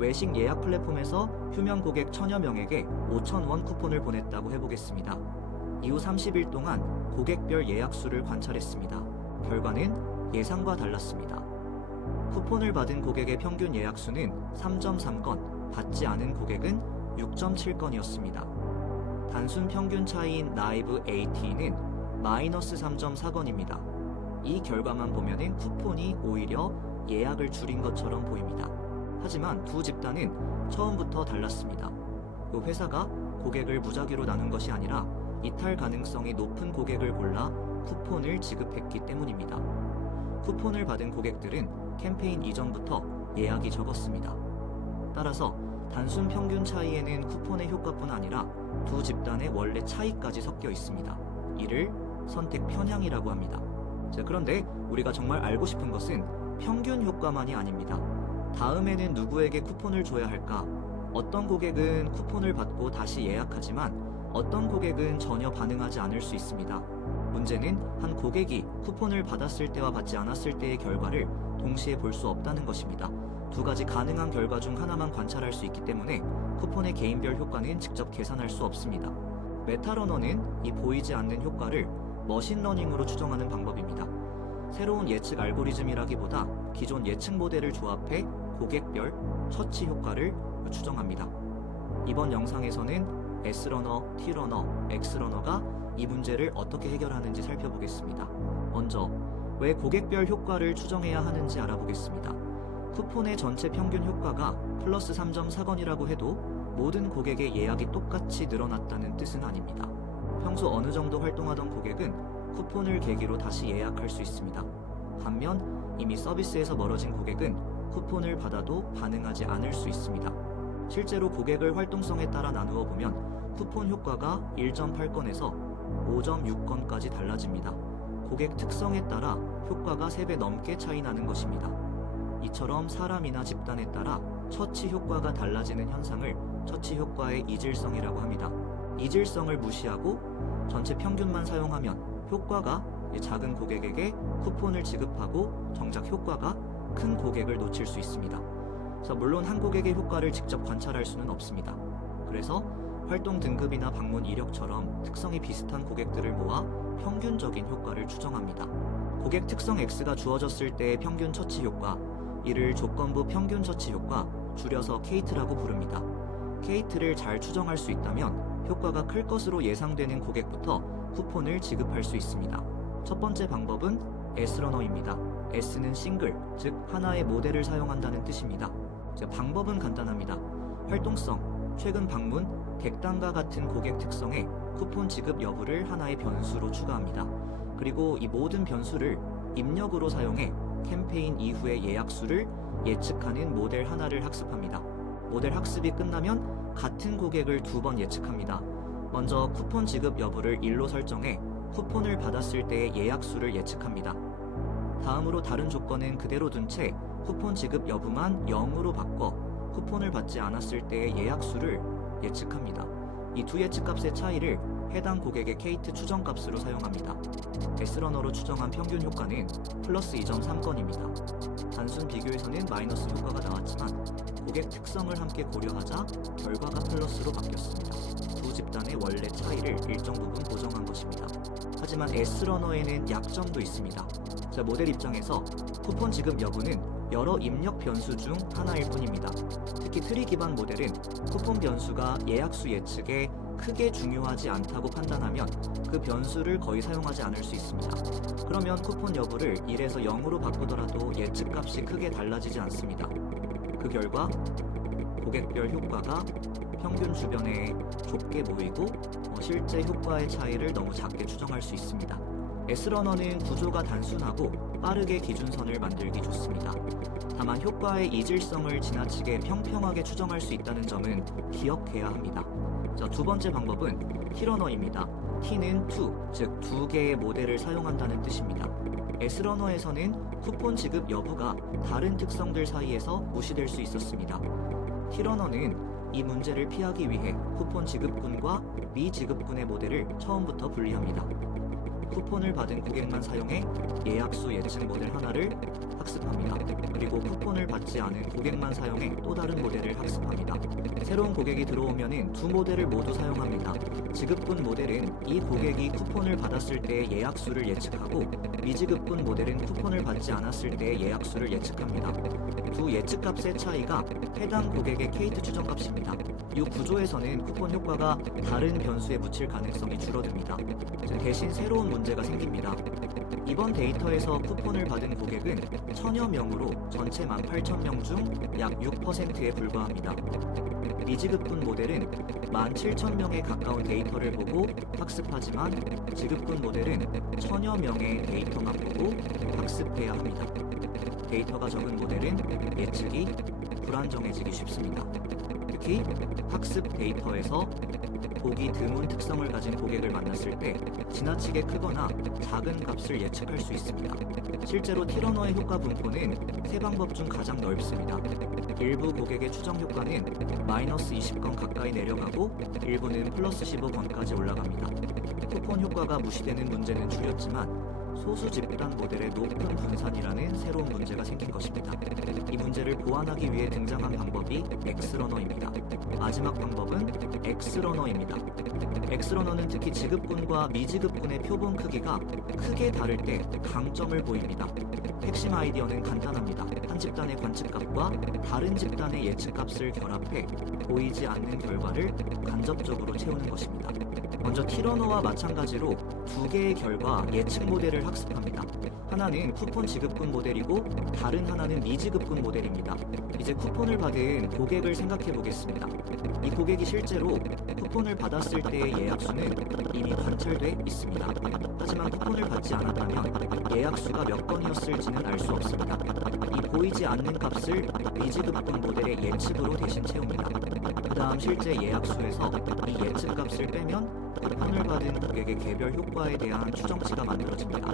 외식 예약 플랫폼에서 휴면 고객 1000여 명에게 5,000원 쿠폰을 보냈다고 해보겠습니다. 이후 30일 동안 고객별 예약 수를 관찰했습니다. 결과는 예상과 달랐습니다. 쿠폰을 받은 고객의 평균 예약 수는 3.3건, 받지 않은 고객은 6.7건이었습니다. 단순 평균 차이인 나이브 AT는 마이너스 3.4건입니다. 이 결과만 보면은 쿠폰이 오히려 예약을 줄인 것처럼 보입니다. 하지만 두 집단은 처음부터 달랐습니다. 그 회사가 고객을 무작위로 나눈 것이 아니라 이탈 가능성이 높은 고객을 골라 쿠폰을 지급했기 때문입니다. 쿠폰을 받은 고객들은 캠페인 이전부터 예약이 적었습니다. 따라서 단순 평균 차이에는 쿠폰의 효과뿐 아니라 두 집단의 원래 차이까지 섞여 있습니다. 이를 선택 편향이라고 합니다. 자, 그런데 우리가 정말 알고 싶은 것은 평균 효과만이 아닙니다. 다음에는 누구에게 쿠폰을 줘야 할까? 어떤 고객은 쿠폰을 받고 다시 예약하지만 어떤 고객은 전혀 반응하지 않을 수 있습니다. 문제는 한 고객이 쿠폰을 받았을 때와 받지 않았을 때의 결과를 동시에 볼 수 없다는 것입니다. 두 가지 가능한 결과 중 하나만 관찰할 수 있기 때문에 쿠폰의 개인별 효과는 직접 계산할 수 없습니다. 메타러너는 이 보이지 않는 효과를 머신러닝으로 추정하는 방법입니다. 새로운 예측 알고리즘이라기보다 기존 예측 모델을 조합해 고객별 처치 효과를 추정합니다. 이번 영상에서는 S러너, T러너, X러너가 이 문제를 어떻게 해결하는지 살펴보겠습니다. 먼저 왜 고객별 효과를 추정해야 하는지 알아보겠습니다. 쿠폰의 전체 평균 효과가 플러스 3.4건이라고 해도 모든 고객의 예약이 똑같이 늘어났다는 뜻은 아닙니다. 평소 어느 정도 활동하던 고객은 쿠폰을 계기로 다시 예약할 수 있습니다. 반면 이미 서비스에서 멀어진 고객은 쿠폰을 받아도 반응하지 않을 수 있습니다. 실제로 고객을 활동성에 따라 나누어 보면 쿠폰 효과가 1.8건에서 5.6건까지 달라집니다. 고객 특성에 따라 효과가 3배 넘게 차이 나는 것입니다. 이처럼 사람이나 집단에 따라 처치 효과가 달라지는 현상을 처치 효과의 이질성이라고 합니다. 이질성을 무시하고 전체 평균만 사용하면 효과가 작은 고객에게 쿠폰을 지급하고 정작 효과가 큰 고객을 놓칠 수 있습니다. 물론 한 고객의 효과를 직접 관찰할 수는 없습니다. 그래서 활동 등급이나 방문 이력처럼 특성이 비슷한 고객들을 모아 평균적인 효과를 추정합니다. 고객 특성 X가 주어졌을 때의 평균 처치 효과, 이를 조건부 평균 처치 효과, 줄여서 케이트라고 부릅니다. 케이트를 잘 추정할 수 있다면 효과가 클 것으로 예상되는 고객부터 쿠폰을 지급할 수 있습니다. 첫 번째 방법은 S러너입니다. S는 싱글, 즉 하나의 모델을 사용한다는 뜻입니다. 방법은 간단합니다. 활동성, 최근 방문, 객단과 같은 고객 특성에 쿠폰 지급 여부를 하나의 변수로 추가합니다. 그리고 이 모든 변수를 입력으로 사용해 캠페인 이후의 예약 수를 예측하는 모델 하나를 학습합니다. 모델 학습이 끝나면 같은 고객을 2번 예측합니다. 먼저 쿠폰 지급 여부를 1로 설정해 쿠폰을 받았을 때의 예약 수를 예측합니다. 다음으로 다른 조건은 그대로 둔 채 쿠폰 지급 여부만 0으로 바꿔 쿠폰을 받지 않았을 때의 예약 수를 예측합니다. 이 두 예측값의 차이를 해당 고객의 케이트 추정값으로 사용합니다. S러너로 추정한 평균 효과는 플러스 2.3건입니다. 단순 비교에서는 마이너스 효과가 나왔지만 고객 특성을 함께 고려하자 결과가 플러스로 바뀌었습니다. 두 집단의 원래 차이를 일정 부분 보정한 것입니다. 하지만 S러너에는 약점도 있습니다. 모델 입장에서 쿠폰 지급 여부는 여러 입력 변수 중 하나일 뿐입니다. 특히 트리 기반 모델은 쿠폰 변수가 예약수 예측에 크게 중요하지 않다고 판단하면 그 변수를 거의 사용하지 않을 수 있습니다. 그러면 쿠폰 여부를 1에서 0으로 바꾸더라도 예측값이 크게 달라지지 않습니다. 그 결과 고객별 효과가 평균 주변에 좁게 모이고 실제 효과의 차이를 너무 작게 추정할 수 있습니다. S러너는 구조가 단순하고 빠르게 기준선을 만들기 좋습니다. 다만 효과의 이질성을 지나치게 평평하게 추정할 수 있다는 점은 기억해야 합니다. 두 번째 방법은 T러너입니다. T는 to, 즉 2개의 모델을 사용한다는 뜻입니다. S러너에서는 쿠폰 지급 여부가 다른 특성들 사이에서 무시될 수 있었습니다. T러너는 이 문제를 피하기 위해 쿠폰 지급군과 미지급군의 모델을 처음부터 분리합니다. 쿠폰을 받은 고객만 사용해 예약수 예측 모델 하나를 학습합니다. 그리고 쿠폰을 쿠폰을 받지 않은 고객만 사용해 또 다른 모델을 학습합니다. 새로운 고객이 들어오면은 두 모델을 모두 사용합니다. 지급분 모델은 이 고객이 쿠폰을 받았을 때의 예약수를 예측하고 미지급분 모델은 쿠폰을 받지 않았을 때의 예약수를 예측합니다. 두 예측값의 차이가 해당 고객의 케이트 추정값입니다. 이 구조에서는 쿠폰 효과가 다른 변수에 묻힐 가능성이 줄어듭니다. 대신 새로운 문제가 생깁니다. 이번 데이터에서 쿠폰을 받은 고객은 1000여 명으로 전체 18,000명 중 약 6%에 불과합니다. 미지급분 모델은 17,000명에 가까운 데이터를 보고 학습하지만 지급분 모델은 1000여 명의 데이터만 보고 학습해야 합니다. 데이터가 적은 모델은 예측이 불안정해지기 쉽습니다. 특히 학습 데이터에서 보기 드문 특성을 가진 고객을 만났을 때 지나치게 크거나 작은 값을 예측할 수 있습니다. 실제로 티러너의 효과 분포는 세 방법 중 가장 넓습니다. 일부 고객의 추정 효과는 마이너스 20건 가까이 내려가고 일부는 플러스 15건까지 올라갑니다. 쿠폰 효과가 무시되는 문제는 줄였지만 소수 집단 모델의 높은 분산이라는 새로운 문제가 생긴 것입니다. 이 문제를 보완하기 위해 등장한 방법이 X러너입니다. 마지막 방법은 X러너입니다. X러너는 특히 지급분과 미지급분의 표본 크기가 크게 다를 때 강점을 보입니다. 핵심 아이디어는 간단합니다. 한 집단의 관측값과 다른 집단의 예측값을 결합해 보이지 않는 결과를 간접적으로 채우는 것입니다. 먼저 티러너와 마찬가지로 두 개의 결과 예측 모델을 학습합니다. 하나는 쿠폰 지급분 모델이고 다른 하나는 미지급분 모델입니다. 이제 쿠폰을 받은 고객을 생각해 보겠습니다. 이 고객이 실제로 쿠폰을 받았을 때의 예약수는 이미 관찰돼 있습니다. 하지만 쿠폰을 받지 않았다면 예약수가 몇 건이었을지는 알 수 없습니다. 이 보이지 않는 값을 미지급분 모델의 예측으로 대신 채웁니다. 그 다음 실제 예약수에서 이 예측 값을 빼면 쿠폰을 받은 고객의 개별 효과에 대한 추정치가 만들어집니다.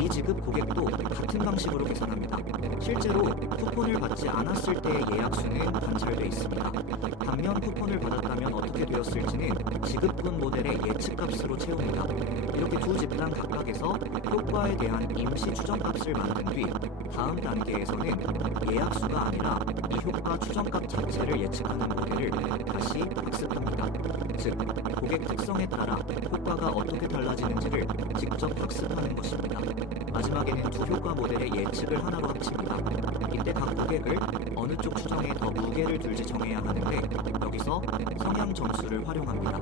미지급 고객도 같은 방식으로 계산합니다. 실제로 쿠폰을 받지 않았을 때의 예약수는 관찰돼 있습니다. 반면 쿠폰을 받았다면 어떻게 되었을지는 지급분 모델의 예측값으로 채웁니다. 이렇게 두 집단 각각에서 효과에 대한 임시 추정값을 만든 뒤 다음 단계에서는 예약수가 아니라 이 효과 추정값 자체를 예측하는 모델을 다시 학습합니다. 즉, 고객 특성에 따라 효과가 어떻게 달라지는지를 직접 학습하는 것입니다. 마지막에는 두 효과 모델의 예측을 하나로 합칩니다. 이때 각 고객을 어느 쪽 추정에 더 무게를 둘지 정해야 하는데 여기서 성향 점수를 활용합니다.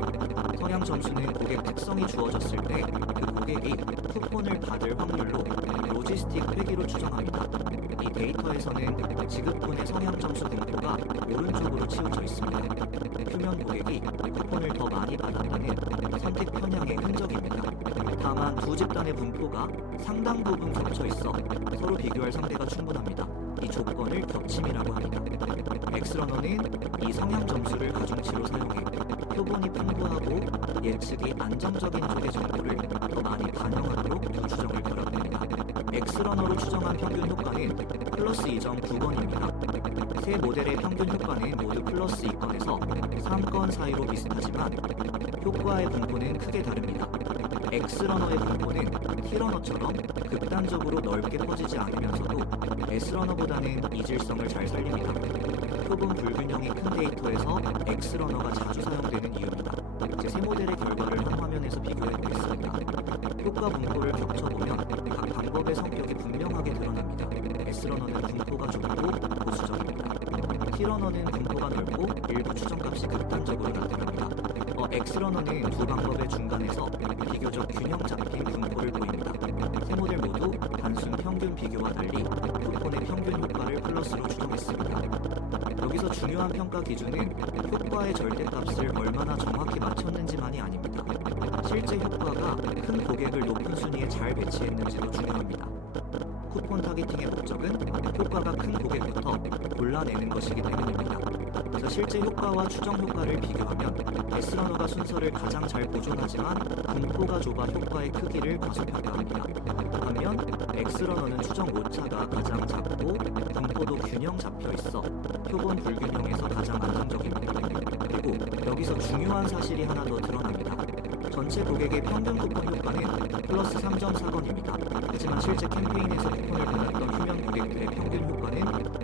성향 점수는 고객 특성이 주어졌을 때 그 고객이 쿠폰을 받을 확률로 로지스틱 회기로 추정합니다. 이 데이터에서는 지급분의 성향 점수 분포가 오른쪽으로 치우쳐 있습니다. 표면 고객이 쿠폰을 더 많이 받았다는 선택 편향의 흔적입니다. 다만 두 집단의 분포가 상당 부분 겹쳐 있어 서로 비교할 상대가 충분합니다. 이 조건을 겹침이라고 합니다. X러너는 이 성향 점수를 가중치로 사용해 표본이 풍부하고 예측이 안정적인 쪽의 정보를 더 많이 반영하도록 두 추정을 결합합니다. X러너로 추정한 평균 효과는 플러스 2.9건입니다. 세 모델의 평균 효과는 모두 플러스 2건에서 3건 사이로 비슷하지만 효과의 분포는 크게 다릅니다. X러너의 분포는 T러너처럼 극단적으로 넓게 퍼지지 않으면서도 S러너보다는 이질성을 잘 살립니다. 표본 불균형이 큰 데이터에서 X러너가 자주 사용되는 이유입니다. 제 세 모델의 결과를 한 화면에서 비교해 보겠습니다. 효과 분포를 겹쳐보면 각 방법의 성격이 분명하게 드러납니다. S러너는 분포가 좁고 보수적입니다. T러너는 분포가 넓고 일부 추정값이 극단적으로 나타납니다. X러너는 두 방법의 중간에서 비교적 균형 잡힌 분포를 보입니다. 세 모델 모두 단순 평균 비교와 달리 쿠폰의 평균 효과를 플러스로 추정했습니다. 여기서 중요한 평가 기준은 효과의 절대값을 얼마나 정확히 맞췄는지만이 아닙니다. 실제 효과가 큰 고객을 높은 순위에 잘 배치했는지도 중요합니다. 쿠폰 타겟팅의 목적은 효과가 큰 고객부터 골라내는 것이기 때문입니다. 그래서 실제 효과와 추정 효과를 비교하면 S러너가 순서를 가장 잘 보존하지만 분포가 좁아 효과의 크기를 과소평가합니다. 반면 X러너는 추정 오차가 가장 작고 분포도 균형 잡혀 있어 표본 불균형에서 가장 안정적입니다. 그리고 여기서 중요한 사실이 하나 더 드러납니다. 전체 고객의 평균 쿠폰 효과는 플러스 3.4건입니다. 하지만 실제 캠페인에서 쿠폰을 보냈던 휴면 고객들의 평균 효과는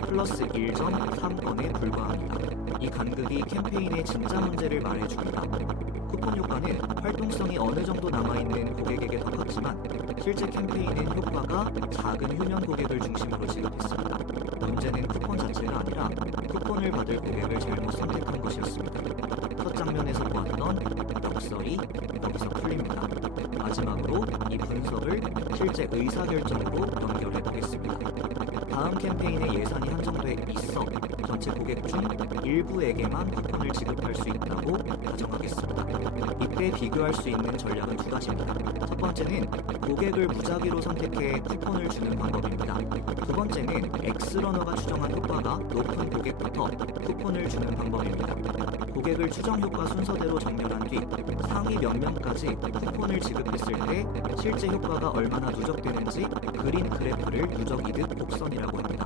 플러스 1.3건에 불과합니다. 이 간극이 캠페인의 진짜 문제를 말해줍니다. 쿠폰 효과는 활동성이 어느 정도 남아있는 고객에게 더 컸지만 실제 캠페인은 효과가 작은 휴면 고객을 중심으로 지급했습니다. 문제는 쿠폰 자체가 아니라 쿠폰을 받을 고객을 잘못 선택한 것이었습니다. 첫 장면에서 보았던 역설이 여기서 풀립니다. 마지막으로 이 분석을 실제 의사결정으로 연결해 보겠습니다. 다음 캠페인의 예산이 한정돼 있어 전체 고객 중 일부에게만 쿠폰을 지급할 수 있다고 가정하겠습니다. 이때 비교할 수 있는 전략은 두 가지입니다. 첫 번째는 고객을 무작위로 선택해 쿠폰을 주는 방법입니다. 두 번째는 X러너가 추정한 효과가 높은 고객부터 쿠폰을 주는 방법입니다. 고객을 추정 효과 순서대로 정렬한 뒤 상위 몇 명까지 쿠폰을 지급했을 때 실제 효과가 얼마나 누적되는지 그린 그래프를 누적 이득 곡선이라고 합니다.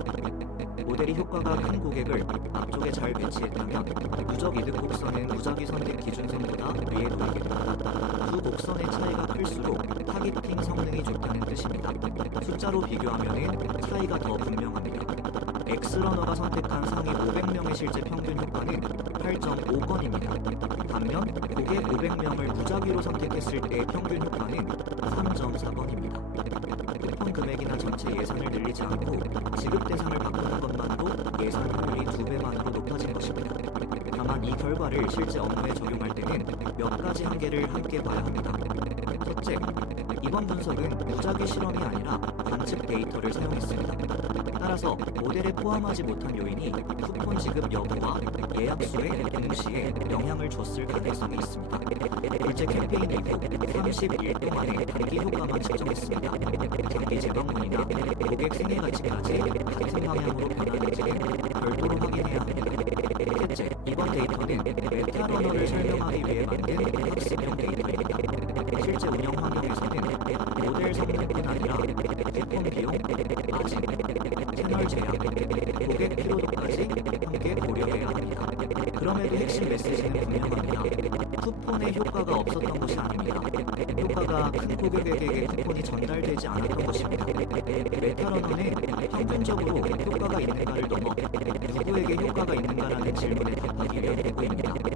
모델이 효과가 큰 고객을 앞쪽에 잘 배치했다면 누적 이득 곡선은 무작위 선택 기준선보다 위에 놓이게 됩니다. 두 곡선의 차이가 클수록 타깃팅 성능이 좋다는 뜻입니다. 숫자로 비교하면 차이가 더 분명합니다. X러너가 선택한 상위 500명의 실제 평균 효과는 8.5건입니다. 반면 고객 500명을 무작위로 선택했을 때의 평균 효과는 3.4건입니다. 쿠폰 금액이나 전체 예산을 늘리지 않고 지급 대상을 바꾸는 것만으로 예산 효율이 2배만으로 높아진 것입니다. 다만 이 결과를 실제 업무에 적용할 때는 몇 가지 한계를 함께 봐야 합니다. 첫째, 이번 분석은 무작위 실험이 아니라 관측 데이터를 사용했습니다. 따라서 모델에 포함하지 못한 요인이 쿠폰 지급 여부와 예약 수의 동시에 영향을 줬을 가능성이 있습니다. 둘째, 캠페인 이후 30일 동안의 단기 효과만 측정했습니다. 장기 재방문이나 고객 생애 가치까지 같은 방향으로 변하는지는 별도로 확인해야 합니다. 셋째, 이번 데이터는 메타러너를 설명하기 위해 만든 학습형 데이터입니다. 실제 운영 환경에서는 모델 성능뿐 아니라 쿠폰 비용, 마진, 채널 제약, 고객 피로도까지 함께 고려해야 합니다. 그럼에도 핵심 메시지는 분명합니다. 쿠폰의 효과가 없었던 것이 아닙니다. 효과가 큰 고객에게 쿠폰이 전달되지 않았던 것입니다. 메타러너는 평균적으로 효과가 있는가를 넘어 누구에게 효과가 있는가라는 질문에 답하기 위한 도구입니다.